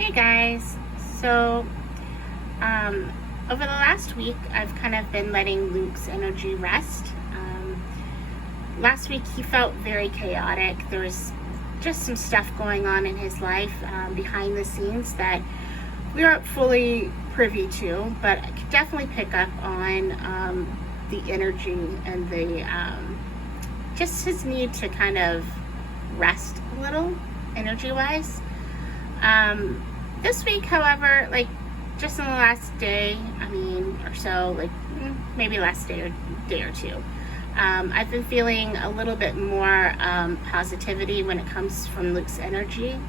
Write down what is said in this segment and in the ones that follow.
Hey guys, so over the last week I've kind of been letting Luke's energy rest. Last week he felt very chaotic. There was just some stuff going on in his life behind the scenes that we aren't fully privy to, but I could definitely pick up on the energy and the just his need to kind of rest a little energy wise. This week, however, like just in the last day, or so, like maybe last day or two, I've been feeling a little bit more positivity when it comes from Luke's energy.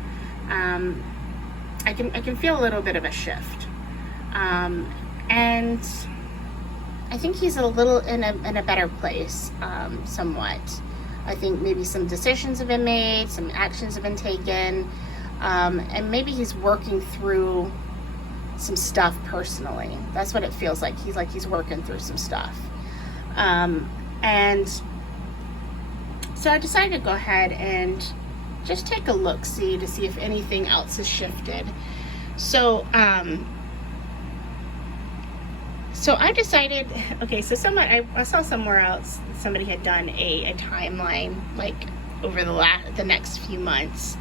I can feel a little bit of a shift, and I think he's a little in a better place, somewhat. I think maybe some decisions have been made, some actions have been taken. And maybe he's working through some stuff personally. That's what it feels like. He's working through some stuff. And so I decided to go ahead and just take a look-see to see if anything else has shifted. So I decided, okay, so I saw somewhere else somebody had done a timeline like over the next few months.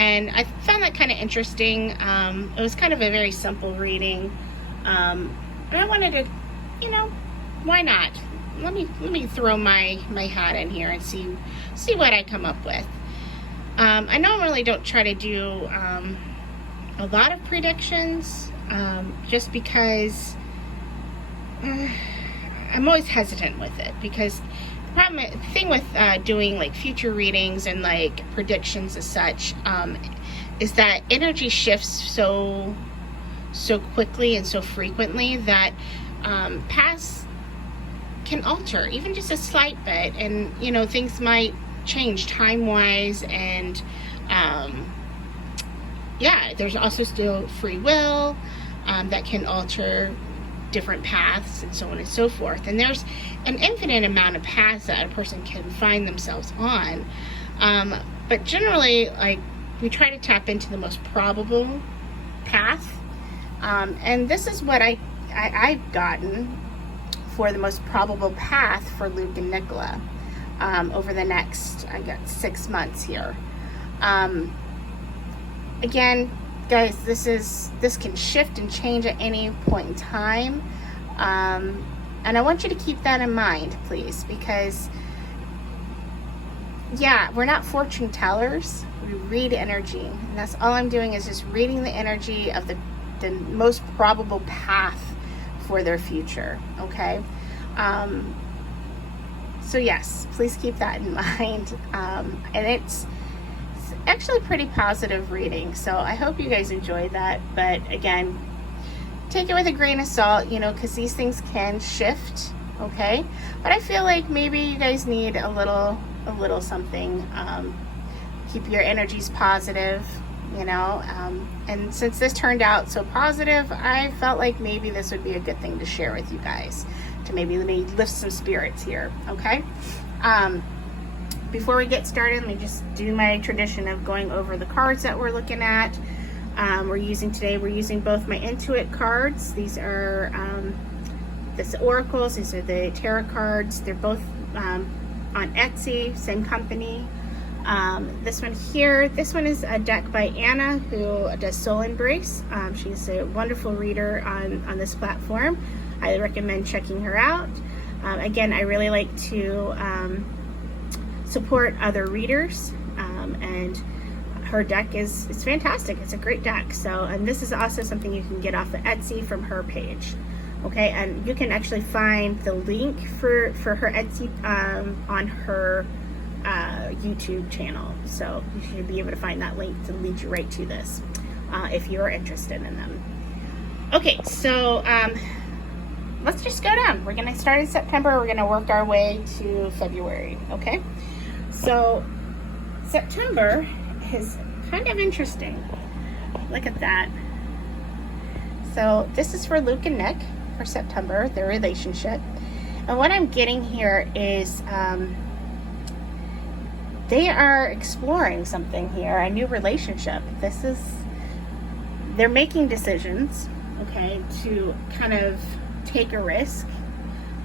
And I found that kind of interesting. It was kind of a very simple reading. And I wanted to, why not? Let me throw my hat in here and see what I come up with. I normally don't try to do a lot of predictions, just because I'm always hesitant with it, because the thing with doing like future readings and like predictions as such is that energy shifts so quickly and so frequently that past can alter even just a slight bit, and things might change time-wise, and there's also still free will that can alter different paths and so on and so forth. And there's an infinite amount of paths that a person can find themselves on, but generally, like, we try to tap into the most probable path, and this is what I've gotten for the most probable path for Luke and Nicola over the next, 6 months here. Again, guys, this can shift and change at any point in time, and I want you to keep that in mind, please, because we're not fortune tellers. We read energy, and that's all I'm doing, is just reading the energy of the most probable path for their future. Okay, so yes, please keep that in mind, and it's actually pretty positive reading, so I hope you guys enjoy that. But again, take it with a grain of salt, because these things can shift. Okay, but I feel like maybe you guys need a little something. Keep your energies positive, and since this turned out so positive, I felt like maybe this would be a good thing to share with you guys, to maybe lift some spirits here. Okay, before we get started, let me just do my tradition of going over the cards that we're looking at. We're using both my Intuit cards. These are the oracles. These are the tarot cards. They're both on Etsy, same company. This one is a deck by Anna, who does Soul Embrace. She's a wonderful reader on this platform. I recommend checking her out. Again, I really like to support other readers, and her deck is fantastic. It's a great deck. So, and this is also something you can get off of Etsy from her page. Okay, and you can actually find the link for her Etsy on her YouTube channel. So you should be able to find that link to lead you right to this if you're interested in them. Okay, so let's just go down. We're going to start in September. We're going to work our way to February. Okay, so September is kind of interesting. Look at that. So this is for Luke and Nic for September, their relationship. And what I'm getting here is they are exploring something here, a new relationship. This is they're making decisions, okay, to kind of take a risk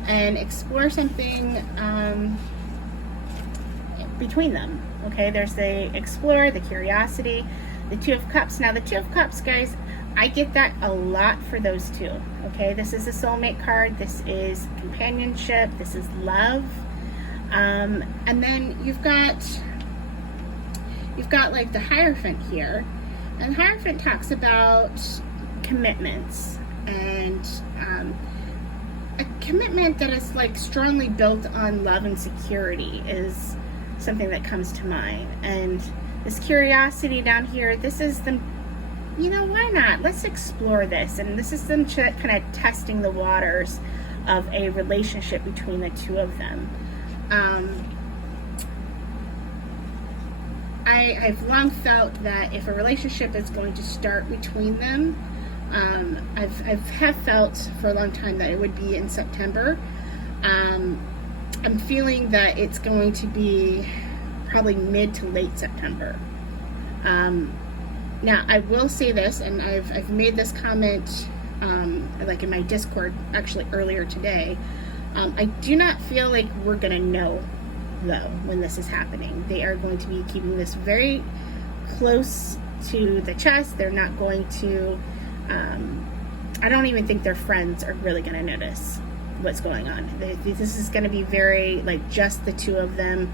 and explore something between them. Okay, there's the explorer, the curiosity, the Two of Cups. Now the Two of Cups, guys, I get that a lot for those two. Okay, this is a soulmate card, this is companionship, this is love, and then you've got like the Hierophant here, and Hierophant talks about commitments, and a commitment that is like strongly built on love and security is something that comes to mind. And this curiosity down here, this is them, you know, why not? Let's explore this. And this is them kind of testing the waters of a relationship between the two of them. I've long felt that if a relationship is going to start between them, I've felt for a long time that it would be in September. I'm feeling that it's going to be probably mid to late September. Now, I will say this, and I've made this comment like in my Discord actually earlier today. I do not feel like we're going to know, though, when this is happening. They are going to be keeping this very close to the chest. They're not going to, I don't even think their friends are really going to notice what's going on. This is going to be very, like, just the two of them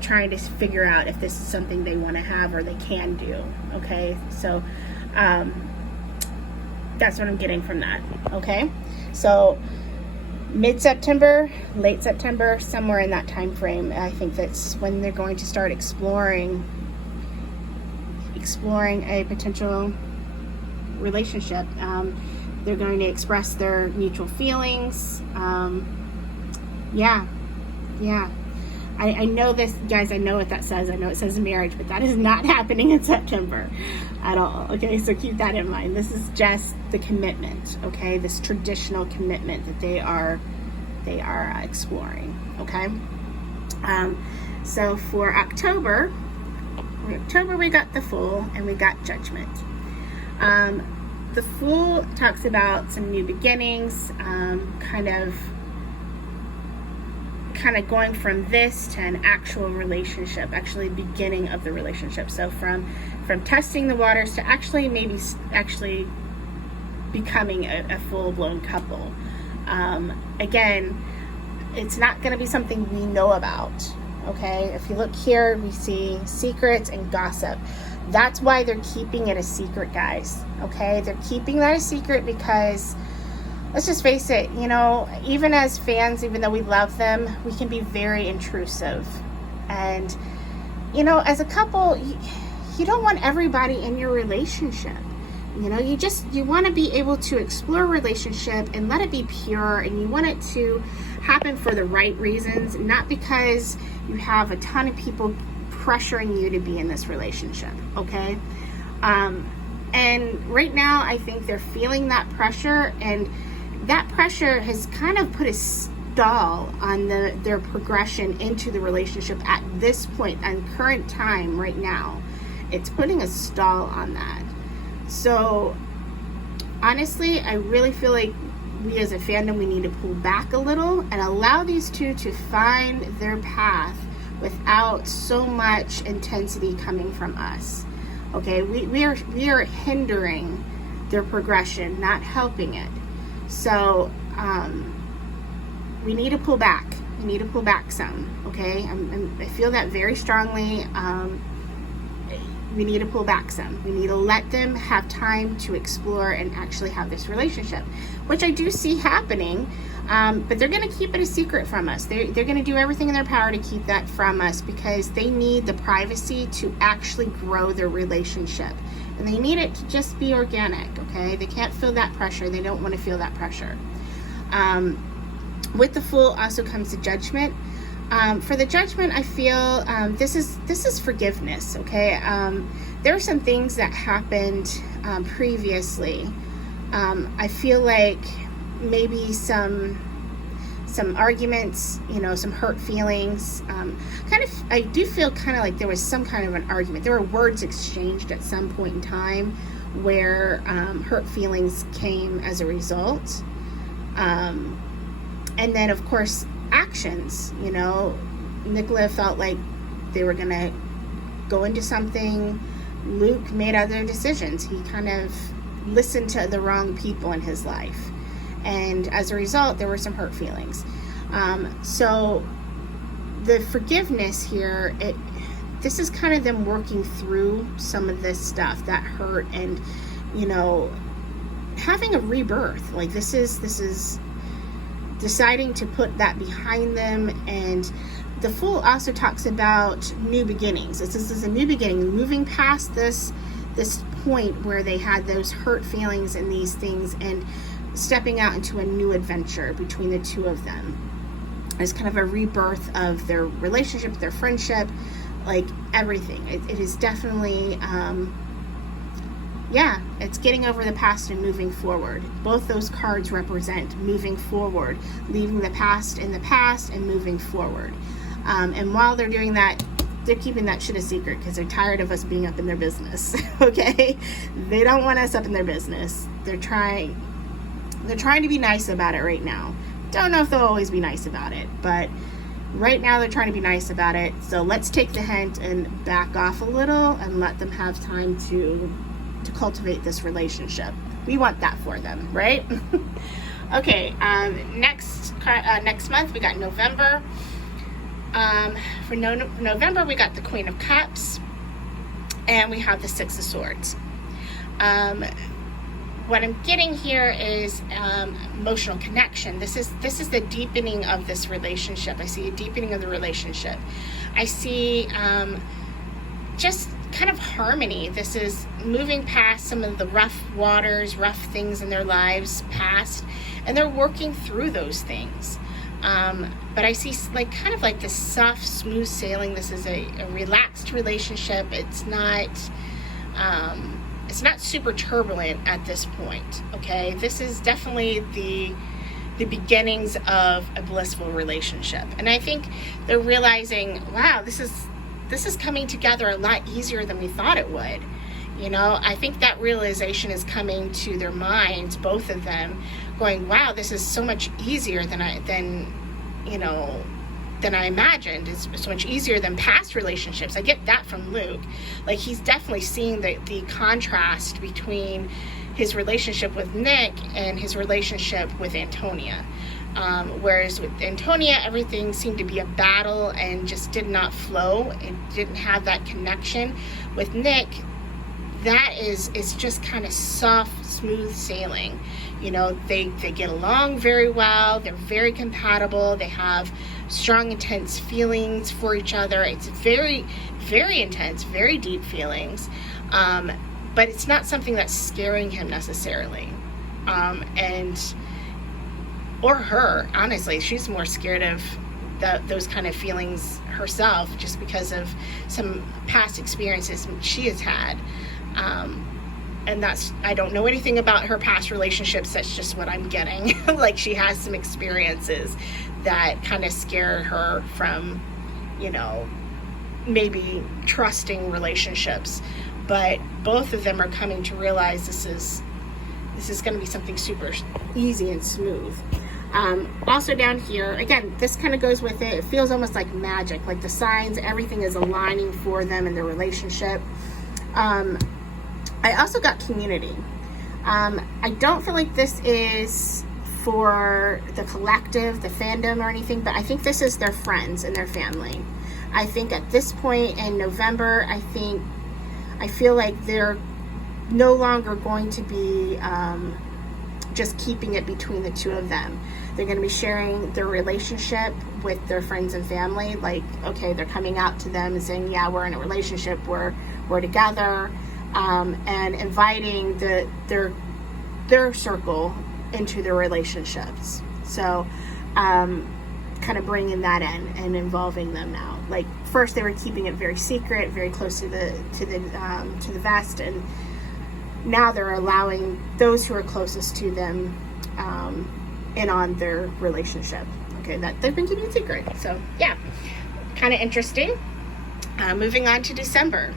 trying to figure out if this is something they want to have or they can do. Okay, so that's what I'm getting from that. Okay, so mid-September, late September, somewhere in that time frame, I think that's when they're going to start exploring a potential relationship. They're going to express their mutual feelings. Yeah. I know this, guys, I know what that says. I know it says marriage, but that is not happening in September at all. Okay, so keep that in mind. This is just the commitment, okay? This traditional commitment that they are exploring, okay? So for October we got the Fool and we got Judgment. The Fool talks about some new beginnings, kind of going from this to an actual relationship, actually beginning of the relationship. So from testing the waters to actually becoming a full-blown couple. Again, it's not going to be something we know about. Okay, if you look here, we see secrets and gossip. That's why they're keeping it a secret, guys. Okay, they're keeping that a secret because, let's just face it, you know, even as fans, even though we love them, we can be very intrusive. And, you know, as a couple, you don't want everybody in your relationship. You know, you want to be able to explore a relationship and let it be pure, and you want it to happen for the right reasons, not because you have a ton of people pressuring you to be in this relationship, okay? And right now, I think they're feeling that pressure, and that pressure has kind of put a stall on their progression into the relationship at this point, and current time right now. It's putting a stall on that. So honestly, I really feel like we as a fandom, we need to pull back a little and allow these two to find their path without so much intensity coming from us. Okay, we are hindering their progression, not helping it. So we need to pull back. We need to pull back some. Okay, I feel that very strongly. We need to pull back some. We need to let them have time to explore and actually have this relationship, which I do see happening. But they're going to keep it a secret from us. They're going to do everything in their power to keep that from us because they need the privacy to actually grow their relationship. And they need it to just be organic, okay? They can't feel that pressure. They don't want to feel that pressure. With the Fool also comes the Judgment. For the Judgment, I feel this is forgiveness, okay? There are some things that happened previously. I feel like maybe some arguments, you know, some hurt feelings. I do feel kind of like there was some kind of an argument. There were words exchanged at some point in time where hurt feelings came as a result. And then, of course, actions. You know, Nicola felt like they were going to go into something. Luke made other decisions. He kind of listened to the wrong people in his life. And as a result, there were some hurt feelings. So the forgiveness here, this is kind of them working through some of this stuff that hurt, and, you know, having a rebirth. Like, this is deciding to put that behind them. And the Fool also talks about new beginnings. This is a new beginning, moving past this point where they had those hurt feelings and these things, and stepping out into a new adventure between the two of them. It's kind of a rebirth of their relationship, their friendship, like everything. It is definitely, it's getting over the past and moving forward. Both those cards represent moving forward, leaving the past in the past and moving forward. And while they're doing that, they're keeping that shit a secret because they're tired of us being up in their business. Okay? They don't want us up in their business. They're trying to be nice about it right now. Don't know if they'll always be nice about it, but right now they're trying to be nice about it. So let's take the hint and back off a little and let them have time to cultivate this relationship. We want that for them, right? Okay, next month we got November. For November we got the Queen of Cups, and we have the Six of Swords. What I'm getting here is emotional connection. This is the deepening of this relationship. I see a deepening of the relationship. I see just kind of harmony. This is moving past some of the rough waters, rough things in their lives past, and they're working through those things. But I see kind of like this soft, smooth sailing. This is a relaxed relationship. It's not super turbulent at this point. Okay, this is definitely the beginnings of a blissful relationship, and I think they're realizing, wow, this is coming together a lot easier than we thought it would. You know, I think that realization is coming to their minds, both of them, going, wow, this is so much easier than I imagined. It's so much easier than past relationships. I get that from Luke. Like, he's definitely seeing the contrast between his relationship with Nic and his relationship with Antonia. Whereas with Antonia, everything seemed to be a battle and just did not flow. It didn't have that connection. With Nic, that is just kind of soft, smooth sailing. You know, they get along very well. They're very compatible. They have strong, intense feelings for each other. It's very, very intense, very deep feelings. But it's not something that's scaring him necessarily. Or her, honestly, she's more scared of those kind of feelings herself, just because of some past experiences she has had. And I don't know anything about her past relationships. That's just what I'm getting. Like, she has some experiences that kind of scare her from, you know, maybe trusting relationships. But both of them are coming to realize this is going to be something super easy and smooth. Also down here, again, this kind of goes with it. It feels almost like magic, like the signs, everything is aligning for them in their relationship. I also got community. I don't feel like this is for the collective, the fandom or anything, but I think this is their friends and their family. I think at this point in November, I feel like they're no longer going to be just keeping it between the two of them. They're going to be sharing their relationship with their friends and family. Like, okay, they're coming out to them and saying, yeah, we're in a relationship, we're together, and inviting their circle into their relationships. So kind of bringing that in and involving them now. Like, first they were keeping it very secret, very close to the vest, and now they're allowing those who are closest to them in on their relationship. Okay, that they've been keeping it secret. So yeah, kind of interesting. Moving on to December.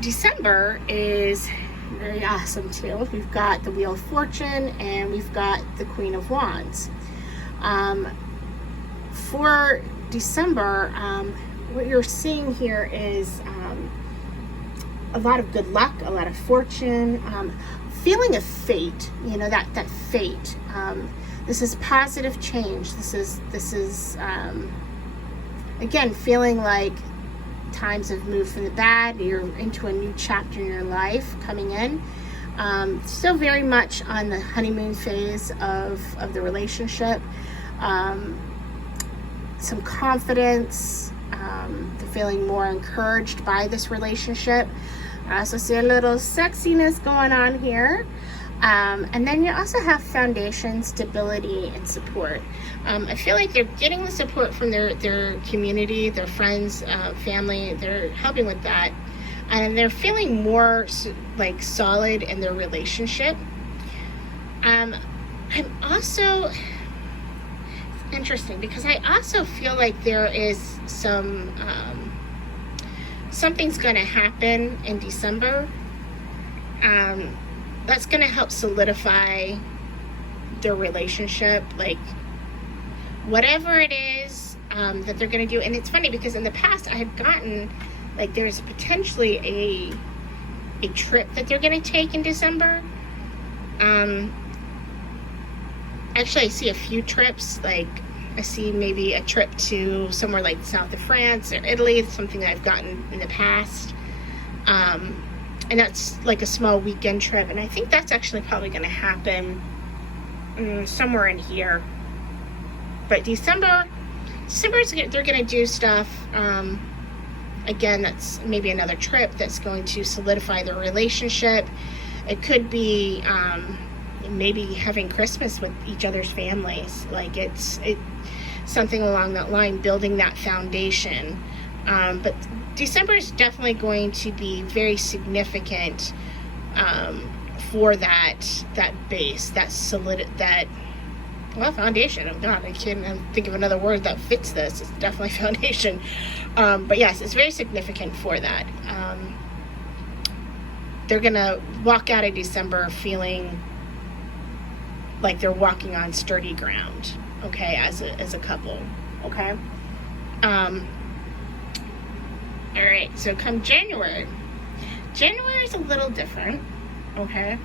December is very awesome too. We've got the Wheel of Fortune and we've got the Queen of Wands. For December, what you're seeing here is a lot of good luck, a lot of fortune, feeling of fate, you know, that fate. This is positive change. This is again, feeling like times have moved from the bad. You're into a new chapter in your life coming in. Still very much on the honeymoon phase of the relationship. Some confidence, the feeling more encouraged by this relationship. I also see a little sexiness going on here. And then you also have foundation, stability, and support. I feel like they're getting the support from their community, their friends, family. They're helping with that. And they're feeling more like solid in their relationship. I'm also, it's interesting because I also feel like there is something's going to happen in December. That's going to help solidify their relationship, like whatever it is that they're going to do. And it's funny because in the past I had gotten, like, there's potentially a trip that they're going to take in December. Actually, I see a few trips. Like, I see maybe a trip to somewhere like south of France or Italy. It's something that I've gotten in the past. And that's like a small weekend trip. And I think that's actually probably going to happen somewhere in here. But December, they're going to do stuff. Again, that's maybe another trip that's going to solidify their relationship. It could be maybe having Christmas with each other's families. Like it's something along that line, building that foundation. But December is definitely going to be very significant for that base, that foundation. Oh God, I can't think of another word that fits this. It's definitely foundation. But yes, it's very significant for that. They're gonna walk out of December feeling like they're walking on sturdy ground, okay, as a couple, okay? All right, so come January. January is a little different, okay?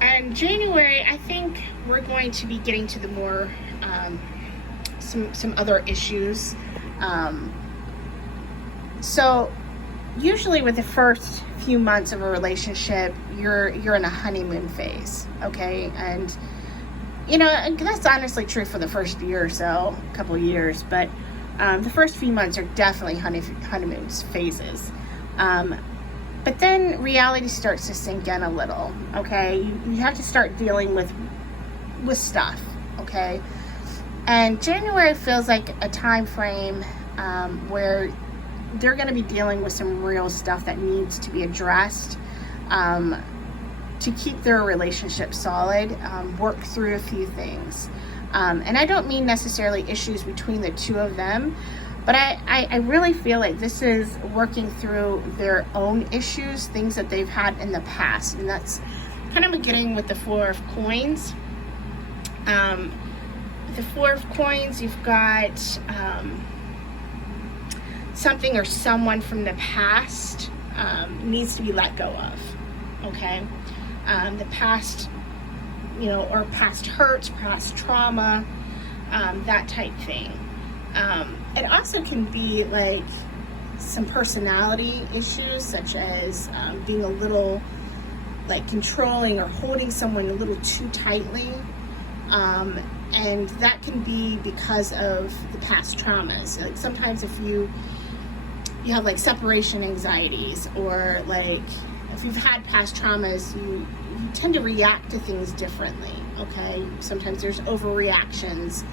And January, I think we're going to be getting to the more, some other issues. So usually with the first few months of a relationship, you're in a honeymoon phase, okay? And, you know, that's honestly true for the first year or so, a couple of years, but the first few months are definitely honeymoon phases. But then reality starts to sink in a little, okay? You have to start dealing with stuff, okay? And January feels like a time frame where they're going to be dealing with some real stuff that needs to be addressed to keep their relationship solid, work through a few things. And I don't mean necessarily issues between the two of them, but I really feel like this is working through their own issues, things that they've had in the past. And that's kind of beginning with the Four of Coins. The Four of Coins, you've got something or someone from the past needs to be let go of, okay? The past, you know, or past hurts, past trauma, that type thing. It also can be like some personality issues, such as being a little like controlling or holding someone a little too tightly. And that can be because of the past traumas. Like sometimes if you have like separation anxieties, or like if you've had past traumas, you tend to react to things differently, okay? Sometimes there's overreactions,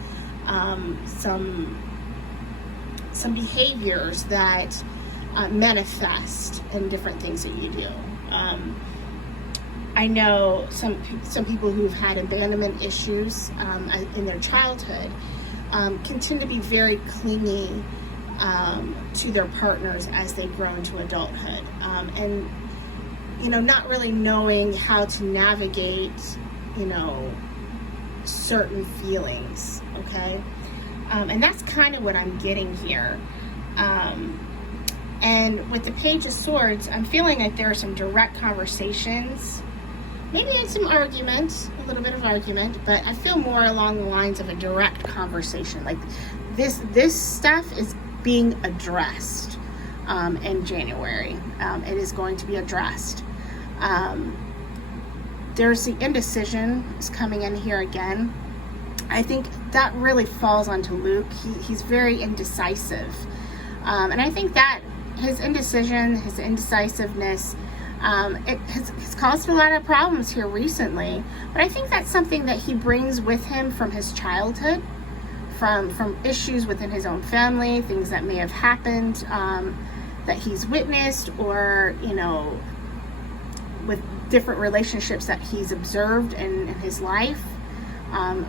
some behaviors that manifest in different things that you do. I know some people who've had abandonment issues in their childhood can tend to be very clingy to their partners as they grow into adulthood. And not really knowing how to navigate, certain feelings, okay? And that's kind of what I'm getting here. And with the Page of Swords, I'm feeling like there are some direct conversations, maybe some arguments, a little bit of argument, but I feel more along the lines of a direct conversation. Like this stuff is being addressed in January. It is going to be addressed. There's the indecision is coming in here again. I think that really falls onto Luke. He's very indecisive. And I think that his indecision, his indecisiveness, it has caused a lot of problems here recently. But I think that's something that he brings with him from his childhood, from issues within his own family, things that may have happened that he's witnessed, or, with different relationships that he's observed in his life,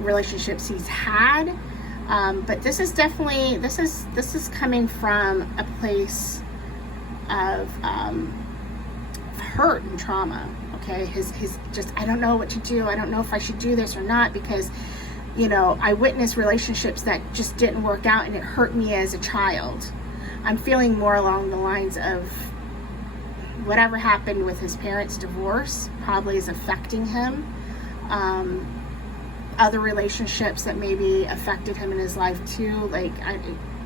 relationships he's had. But this is definitely, this is coming from a place of hurt and trauma. Okay, his just, I don't know what to do. I don't know if I should do this or not, because I witnessed relationships that just didn't work out, and it hurt me as a child. I'm feeling more along the lines of whatever happened with his parents' divorce probably is affecting him. Other relationships that maybe affected him in his life too. Like,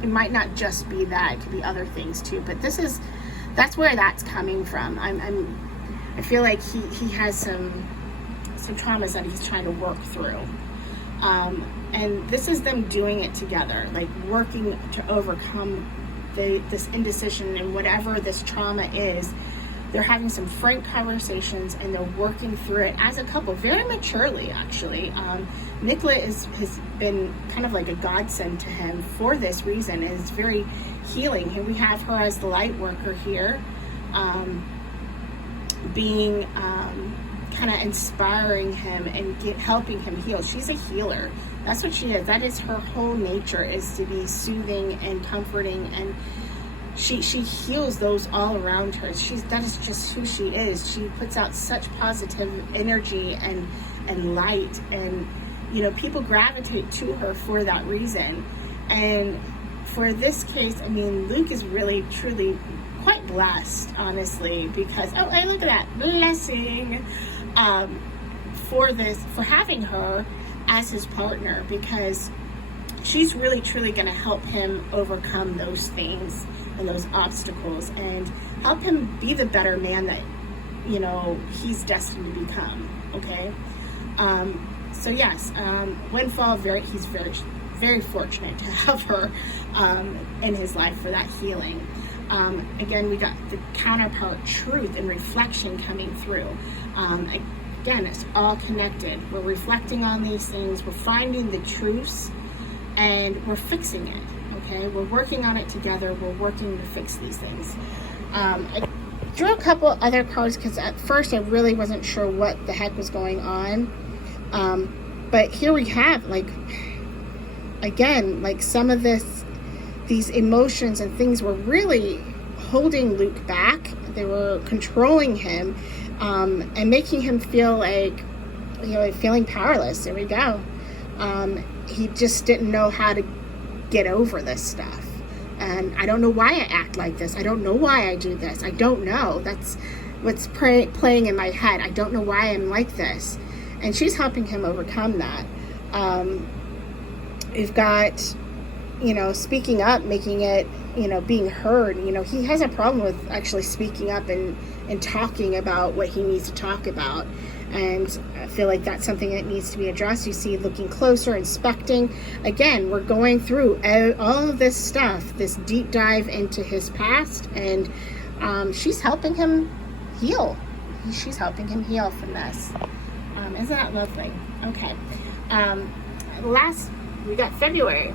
it might not just be that; it could be other things too. But that's where that's coming from. I feel like he has some traumas that he's trying to work through. And this is them doing it together, like working to overcome this indecision and whatever this trauma is. They're having some frank conversations, and they're working through it as a couple, very maturely, actually. Nicola has been kind of like a godsend to him for this reason, and it's very healing. Here we have her as the light worker here, being kind of inspiring him and helping him heal. She's a healer. That's what she is. That is her whole nature, is to be soothing and comforting, and she heals those all around her. That is just who she is. She puts out such positive energy and light, and people gravitate to her for that reason. And for this case, I mean, Luke is really truly quite blessed, honestly, because hey, look at that blessing, for having her as his partner, because she's really truly going to help him overcome those things and those obstacles, and help him be the better man that he's destined to become. Okay, so yes, Windfall, he's very, very fortunate to have her in his life for that healing. Again, we got the counterpart, truth and reflection, coming through. Again, it's all connected. We're reflecting on these things, we're finding the truths, and we're fixing it. Okay, we're working on it together. We're working to fix these things. I drew a couple other cards because at first I really wasn't sure what the heck was going on. But here we have, like, again, like some of these emotions and things were really holding Luke back. They were controlling him, and making him feel like, feeling powerless. There we go. He just didn't know how to get over this stuff. And I don't know why I act like this. I don't know why I do this. I don't know. That's what's playing in my head. I don't know why I'm like this. And she's helping him overcome that. We've got, speaking up, making it, being heard. He has a problem with actually speaking up and talking about what he needs to talk about. And I feel like that's something that needs to be addressed. You see, looking closer, inspecting. Again, we're going through all of this stuff, this deep dive into his past, and she's helping him heal. She's helping him heal from this. Isn't that lovely? Okay. Last, we got February.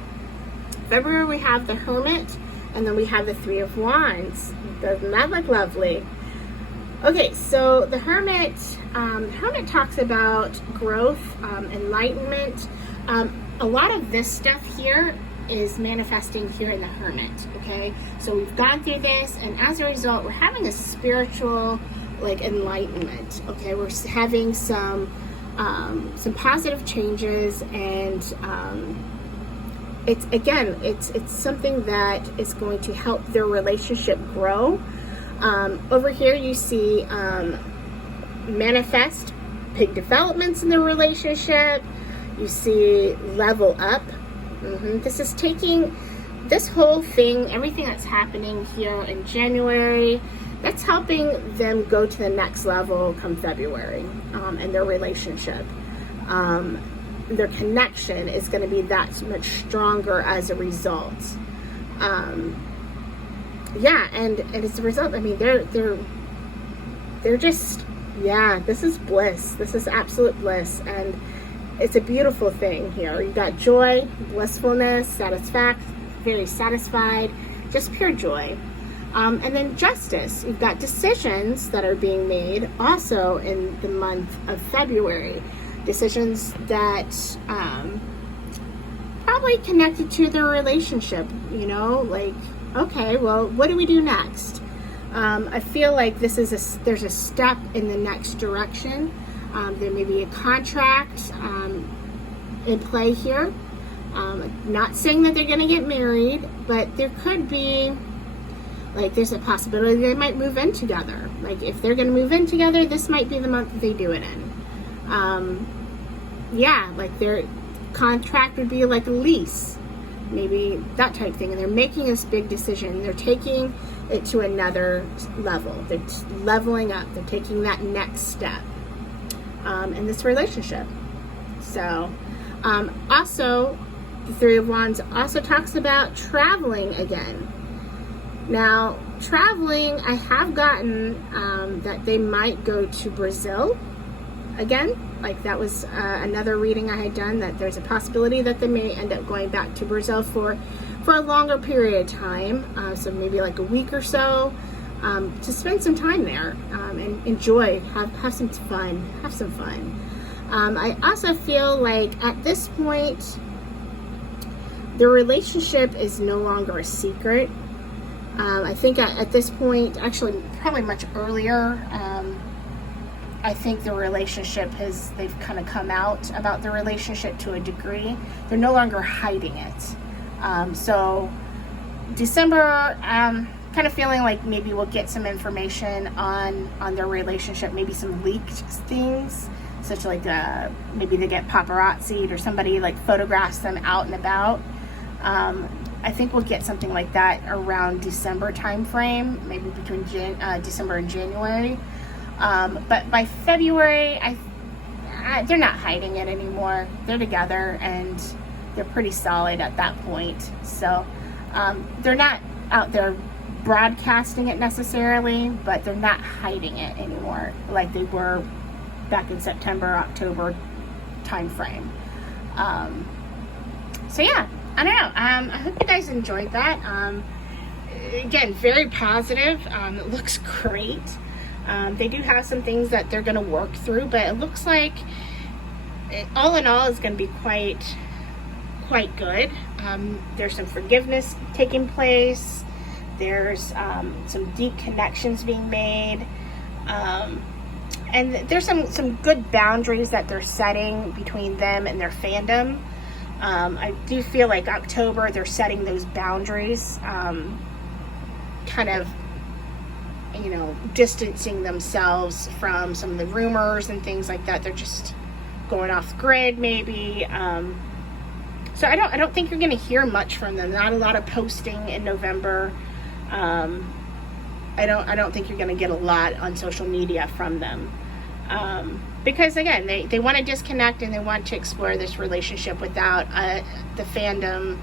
February, we have the Hermit, and then we have the Three of Wands. Doesn't that look lovely? Okay, so the Hermit talks about growth, enlightenment. A lot of this stuff here is manifesting here in the Hermit, okay? So we've gone through this, and as a result, we're having a spiritual like enlightenment. Okay, we're having some positive changes, and it's something that is going to help their relationship grow. Over here you see manifest big developments in their relationship. You see level up. This is taking this whole thing, everything that's happening here in January, that's helping them go to the next level come February in their relationship. Their connection is going to be that much stronger as a result. Yeah, and as a result, I mean, they're just, yeah, this is bliss. This is absolute bliss, and it's a beautiful thing here. You got joy, blissfulness, satisfaction, very satisfied, just pure joy. And then justice. You've got decisions that are being made also in the month of February. Decisions that probably connected to their relationship, you know, like, okay, well, what do we do next? I feel like there's a step in the next direction. There may be a contract in play here. Not saying that they're going to get married, but there could be, like, there's a possibility they might move in together. Like, if they're going to move in together, this might be the month that they do it in. Yeah, like their contract would be like a lease, maybe that type thing. And they're making this big decision. They're taking it to another level. They're leveling up. They're taking that next step in this relationship. So, also, the Three of Wands also talks about traveling again. Now, traveling, I have gotten that they might go to Brazil again. Like, that was another reading I had done, that there's a possibility that they may end up going back to Brazil for a longer period of time, so maybe like a week or so, to spend some time there and enjoy, have some fun, I also feel like at this point, the relationship is no longer a secret. I think at this point, actually probably much earlier, I think the relationship they've kind of come out about the relationship to a degree. They're no longer hiding it. So December, kind of feeling like maybe we'll get some information on their relationship, maybe some leaked things, such like maybe they get paparazzi'd or somebody like photographs them out and about. I think we'll get something like that around December time frame, maybe between December and January. But by February, they're not hiding it anymore. They're together and they're pretty solid at that point. So they're not out there broadcasting it necessarily, but they're not hiding it anymore like they were back in September, October time frame. So yeah, I don't know. I hope you guys enjoyed that. Again, very positive. It looks great. They do have some things that they're going to work through, but it looks like all in all is going to be quite good. There's some forgiveness taking place. There's some deep connections being made. And there's some good boundaries that they're setting between them and their fandom. I do feel like October, they're setting those boundaries, kind of, you know, distancing themselves from some of the rumors and things like that. They're just going off grid, maybe. So I don't think you're going to hear much from them. Not a lot of posting in November. I don't think you're going to get a lot on social media from them. Because again, they want to disconnect and they want to explore this relationship without the fandom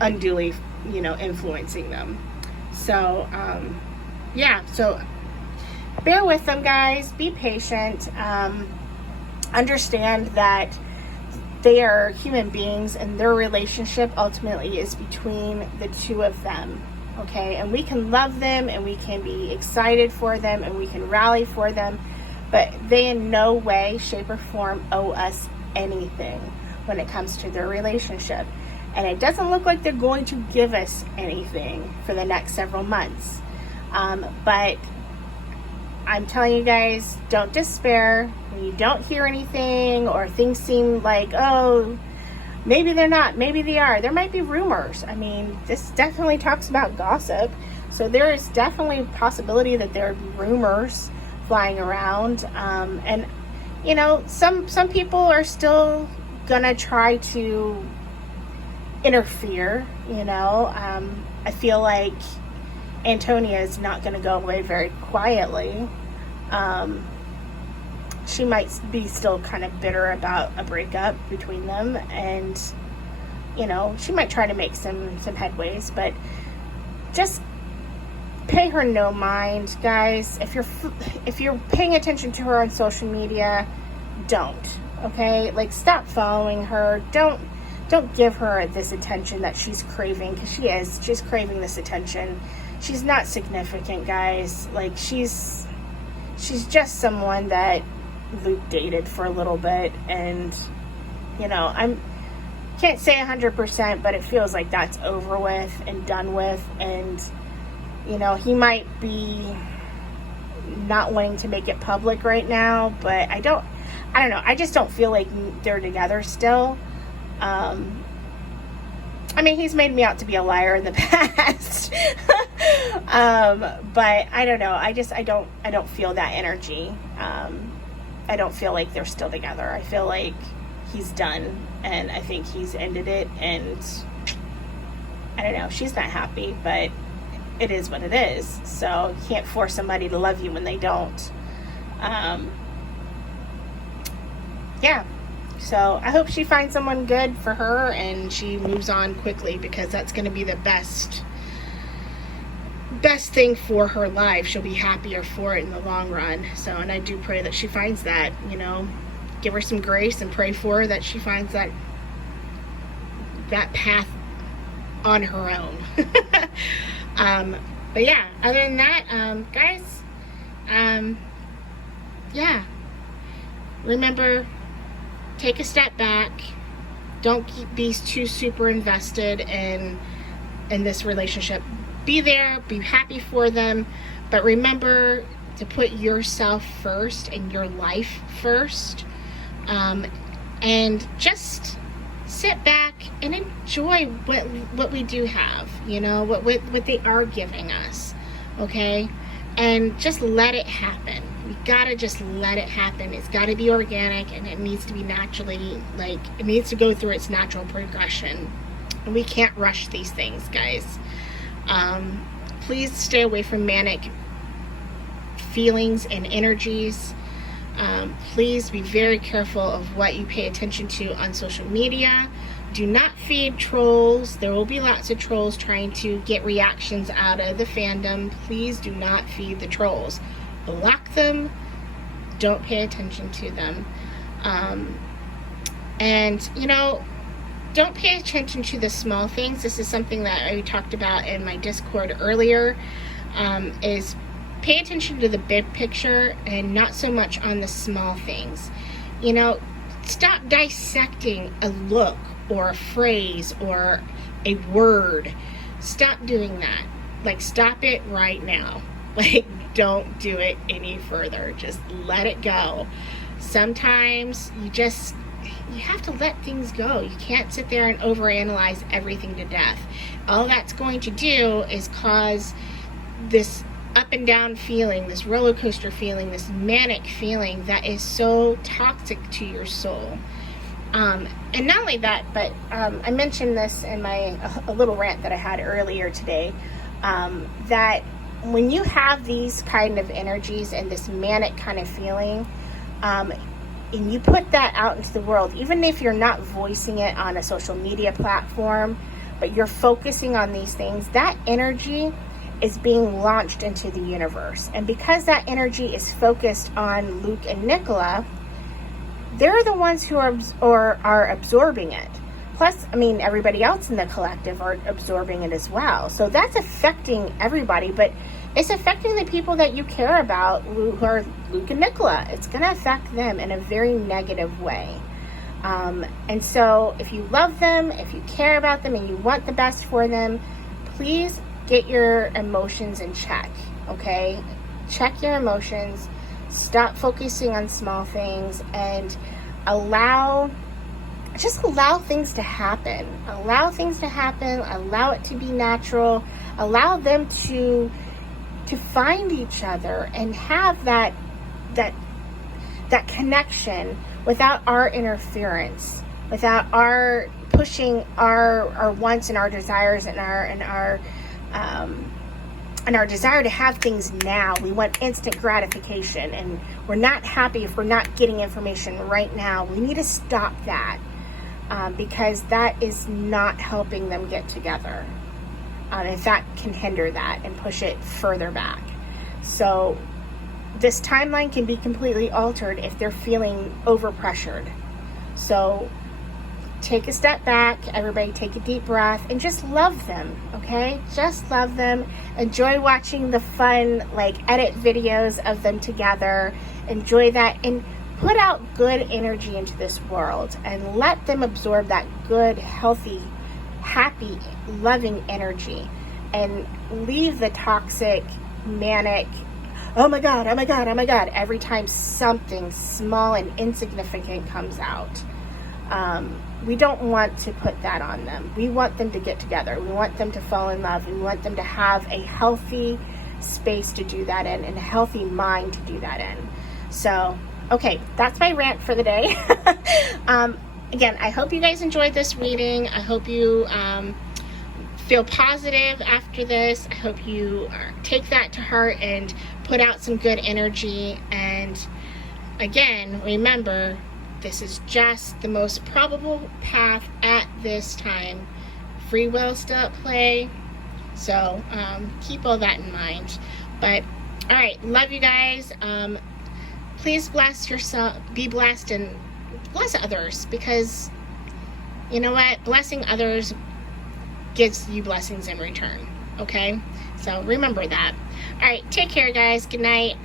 unduly, you know, influencing them. So, yeah, so bear with them, guys. Be patient. Understand that they are human beings and their relationship ultimately is between the two of them. Okay, and we can love them and we can be excited for them and we can rally for them, but they in no way, shape, or form owe us anything when it comes to their relationship. And it doesn't look like they're going to give us anything for the next several months. But I'm telling you guys, don't despair. When you don't hear anything or things seem like, oh, maybe they're not, maybe they are. There might be rumors. I mean, this definitely talks about gossip. So there is definitely a possibility that there are rumors flying around. And, you know, some people are still going to try to interfere, you know. I feel like Antonia is not going to go away very quietly. She might be still kind of bitter about a breakup between them, and you know, she might try to make some headways, but just pay her no mind, guys. If you're paying attention to her on social media, don't. Okay, like, stop following her. Don't give her this attention that she's craving, because she's craving this attention. She's not significant, guys. Like, she's just someone that Luke dated for a little bit, and you know, can't say 100%, but it feels like that's over with and done with. And you know, he might be not wanting to make it public right now, but I don't know. I just don't feel like they're together still. I mean, he's made me out to be a liar in the past. But I don't know. I don't feel that energy. I don't feel like they're still together. I feel like he's done, and I think he's ended it, and I don't know. She's not happy, but it is what it is. So you can't force somebody to love you when they don't. Yeah. So I hope she finds someone good for her and she moves on quickly, because that's going to be the best thing for her life. She'll be happier for it in the long run. So, and I do pray that she finds that, you know, give her some grace and pray for her that she finds that path on her own. But yeah, other than that, guys, yeah, remember, take a step back. Don't be too super invested in this relationship. Be there, be happy for them, but remember to put yourself first and your life first, and just sit back and enjoy what we do have, you know, what they are giving us, okay? And just let it happen. We gotta just let it happen. It's gotta be organic, and it needs to be naturally, like, it needs to go through its natural progression. And we can't rush these things, guys. Please stay away from manic feelings and energies. Please be very careful of what you pay attention to on social media. Do not feed trolls. There will be lots of trolls trying to get reactions out of the fandom. Please do not feed the trolls. Block them. Don't pay attention to them. And, you know, don't pay attention to the small things. This is something that I talked about in my Discord earlier, is pay attention to the big picture and not so much on the small things. You know, stop dissecting a look or a phrase or a word. Stop doing that. Like, stop it right now. Like, don't do it any further. Just let it go. Sometimes you have to let things go. You can't sit there and overanalyze everything to death. All that's going to do is cause this up and down feeling, this roller coaster feeling, this manic feeling that is so toxic to your soul. And not only that, but I mentioned this in a little rant that I had earlier today, that when you have these kind of energies and this manic kind of feeling, and you put that out into the world, even if you're not voicing it on a social media platform, but you're focusing on these things, that energy is being launched into the universe. And because that energy is focused on Luke and Nicola, they're the ones who are absorbing it. Plus, I mean, everybody else in the collective are absorbing it as well. So that's affecting everybody, but it's affecting the people that you care about, who are Luke and Nicola. It's going to affect them in a very negative way. And so if you love them, if you care about them, and you want the best for them, please get your emotions in check, okay? check your emotions, stop focusing on small things, and just allow things to happen. Allow things to happen, allow it to be natural, allow them to find each other and have that connection without our interference, without our pushing our wants and our desires and our desire to have things now. We want instant gratification, and we're not happy if we're not getting information right now. We need to stop that, because that is not helping them get together. If that can hinder that and push it further back. So this timeline can be completely altered if they're feeling overpressured. So take a step back, everybody take a deep breath, and just love them, okay? Just love them. Enjoy watching the fun, edit videos of them together. Enjoy that, and put out good energy into this world, and let them absorb that good, healthy, happy, loving energy, and leave the toxic, manic, oh my God, every time something small and insignificant comes out. We don't want to put that on them. We want them to get together. We want them to fall in love. We want them to have a healthy space to do that in, and a healthy mind to do that in. So, okay, that's my rant for the day. Again, I hope you guys enjoyed this reading. I hope you feel positive after this. I hope you take that to heart and put out some good energy. And again, remember, this is just the most probable path at this time. Free will still at play. So keep all that in mind. But all right, love you guys. Please bless yourself, be blessed, and bless others, because you know what? Blessing others gives you blessings in return. Okay? So remember that. All right, take care, guys. Good night.